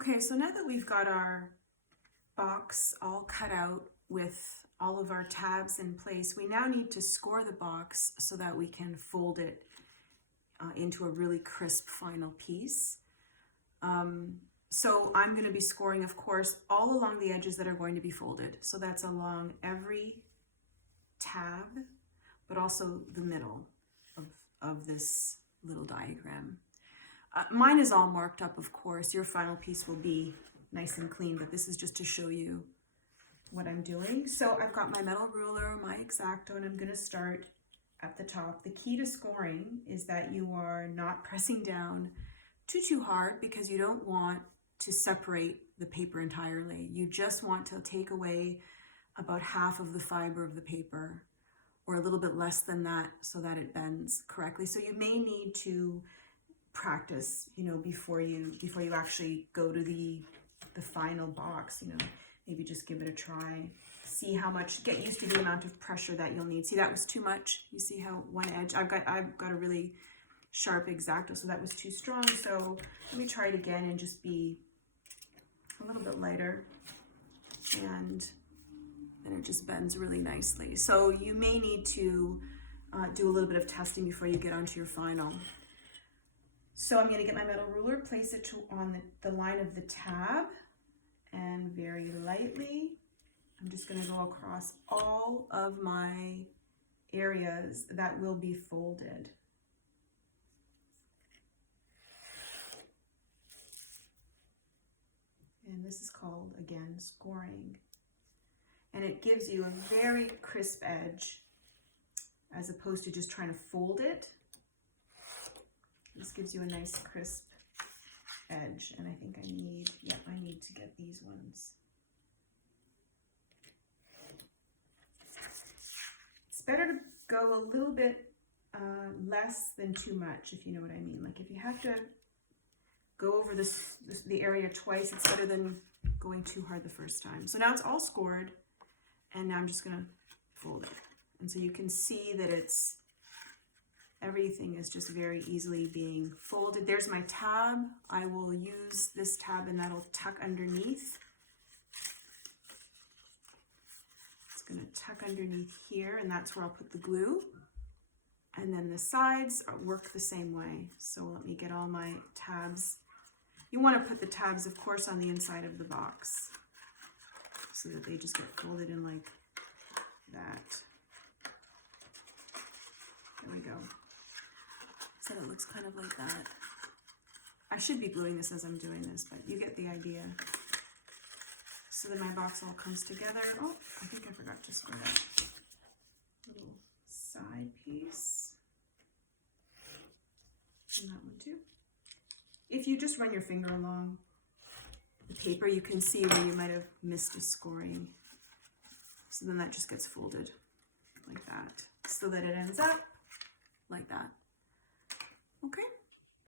Okay, so now that we've got our box all cut out with all of our tabs in place, we now need to score the box so that we can fold it into a really crisp final piece. So I'm going to be scoring, of course, all along the edges that are going to be folded. So that's along every tab, but also the middle of this little diagram. Mine is all marked up, of course. Your final piece will be nice and clean, but this is just to show you what I'm doing. So I've got my metal ruler, my X-Acto, and I'm going to start at the top. The key to scoring is that you are not pressing down too hard, because you don't want to separate the paper entirely. You just want to take away about half of the fiber of the paper, or a little bit less than that, so that it bends correctly. So you may need to practice, before you actually go to the final box. Maybe just give it a try. See how much, get used to the amount of pressure that you'll need. See, that was too much. You see how one edge, I've got a really sharp X-Acto, so that was too strong. So let me try it again and just be a little bit lighter, and then it just bends really nicely. So you may need to do a little bit of testing before you get onto your final. So I'm going to get my metal ruler, place it on the line of the tab, and very lightly, I'm just going to go across all of my areas that will be folded. And this is called, again, scoring. And it gives you a very crisp edge, as opposed to just trying to fold it. This gives you a nice crisp edge, and I think I need to get these ones. It's better to go a little bit less than too much, if you know what I mean. Like if you have to go over the area twice, it's better than going too hard the first time. So now it's all scored, and now I'm just gonna fold it. And so you can see that everything is just very easily being folded. There's my tab. I will use this tab, and that'll tuck underneath. It's going to tuck underneath here, and that's where I'll put the glue. And then the sides work the same way. So let me get all my tabs. You want to put the tabs, of course, on the inside of the box, so that they just get folded in like that. There we go. So it looks kind of like that. I should be gluing this as I'm doing this, but you get the idea. So then my box all comes together. Oh, I think I forgot to score that little side piece. And that one too. If you just run your finger along the paper, you can see where you might have missed a scoring. So then that just gets folded like that, so that it ends up like that. Okay.